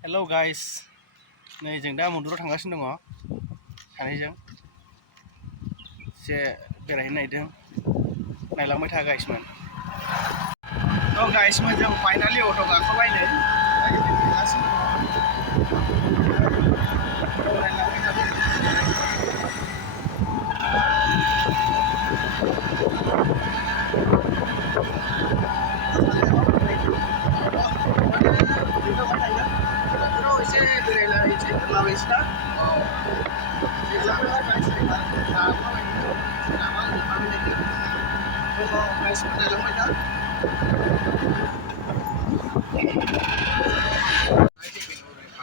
Hello guys, नै जों दा मन्दुराव थांगासिनो दङ सानैजों एसे बेरायहैनो नागिरदों नायलांबाय था गाइसमोन। गाइसमोन जों फाइनालि अट' गाखोबायनो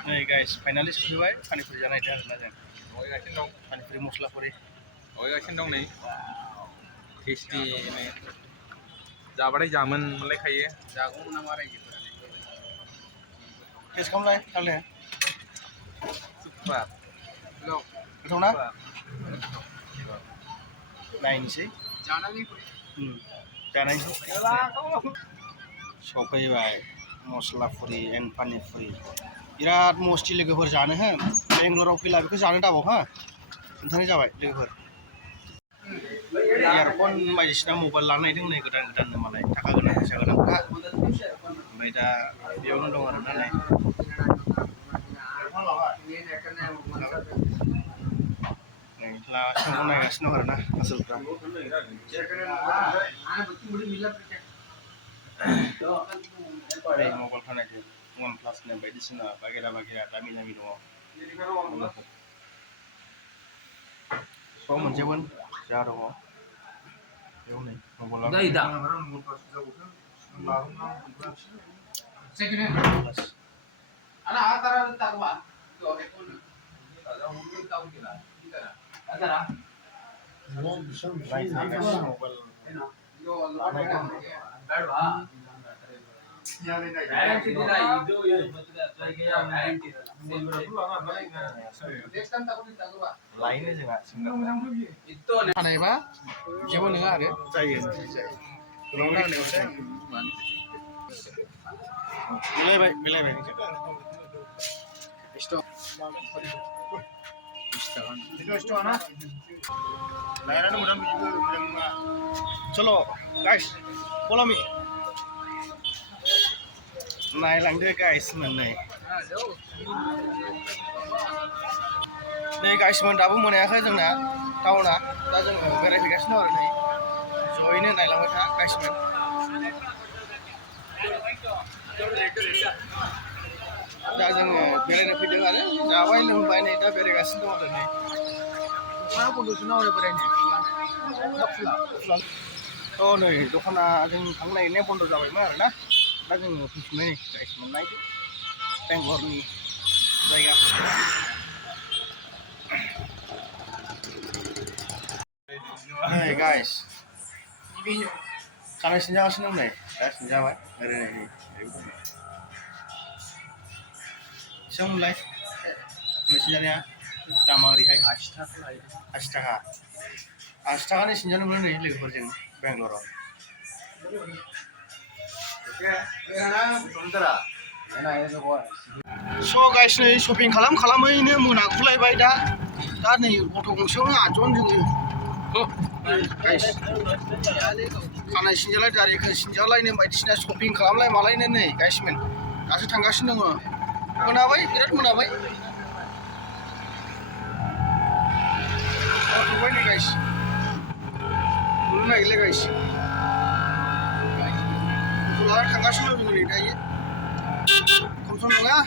Hey guys, finally sufैबाय पानिपुरि जानो नागिरदों आरोना जों। गासिनो दं पानिपुरि मस्लापुरि गासिनो दं नै टेस्टि नै जाबाथाय जामोन मोनलायखायो जागौमोन नामा रायजोफोरालाय टेस्ट खालामलाय थांनो सुपार गोथाव ना नायनोसै जानायसै सफैबाय मस्लापुरि एन्ड पानिपुरि बिराद मस्ति लोगोफोर जानो हो बेंगलराव फैला बेखौ जानो दाबाव हा खोन्थानाय जाबाय लोगोफोर इयारफन बायदिसिना मबाइल लानो नागिरदों नै गोदान मालाय थाखा गोनां फैसा गोनांखा ओमफ्राय दा बेयावनो दं आरो नालाय सोंहर नायगासिनो दं आरोना आसोलफ्रा मबाइलफ्रा नायदो OnePlus बायदिसिना बागेरा दामि दङ सब मोनजोबगोन जा दङ बेयाव नै लायनो जोंहा थानायबा जेबो नङा आरो जायो मिलायबाय चलो गाइस follow me नायलांदो गाइसमोन नै गाइसमोन दाबो मोनायाखै जोंना टाउना दा जों बेरायफैगासिनो आरो नै जयैनो नायलांबाय था गाइसमोन दा जोङो बेरायनो फैदों आरो जाबाय लोंबाय नै दा बेरायगासिनो दं आरो नै दखाना बन्द'सो ना हरै बेरायनो नै दखाना जों थांनो नागिरनाया बन्द' जाबायमोन आरोना दा जोङो फैफिनबाय नै गाइसमोन नायदो बेंगलरनि जायगा Hey guys, kalian senja seneng deh, senja apa? Dari ini, siapa mulai? Senjanya, sama rihai. Astaga nih senjanya mulai nih, lagi kerja Bangalore. So guys nih shopping kalam ini munakulai baik dah nih auto gongsiयावनो आजन जोङो guys खानाय सिनजालाय दारिखौ सिनजालायनो बायदिसिना shopping खालामलाय मालायनो नै गाइसमोन दासो थांगासिनो दङ मोनाबाय बिराद मोनाबाय थांबाय नै गाइस नुनो नागिरलाय गाइस लाना थांगासिनो दङ नै दायो खम सम नङा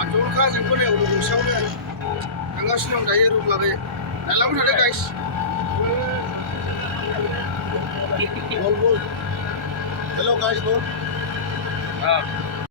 आजौखा जोंबो नै auto गंसेयावनो थांगासिनो दं दायो रुम लाबाय नायलांबाय थादो गाइस बल हेल' गाइस बल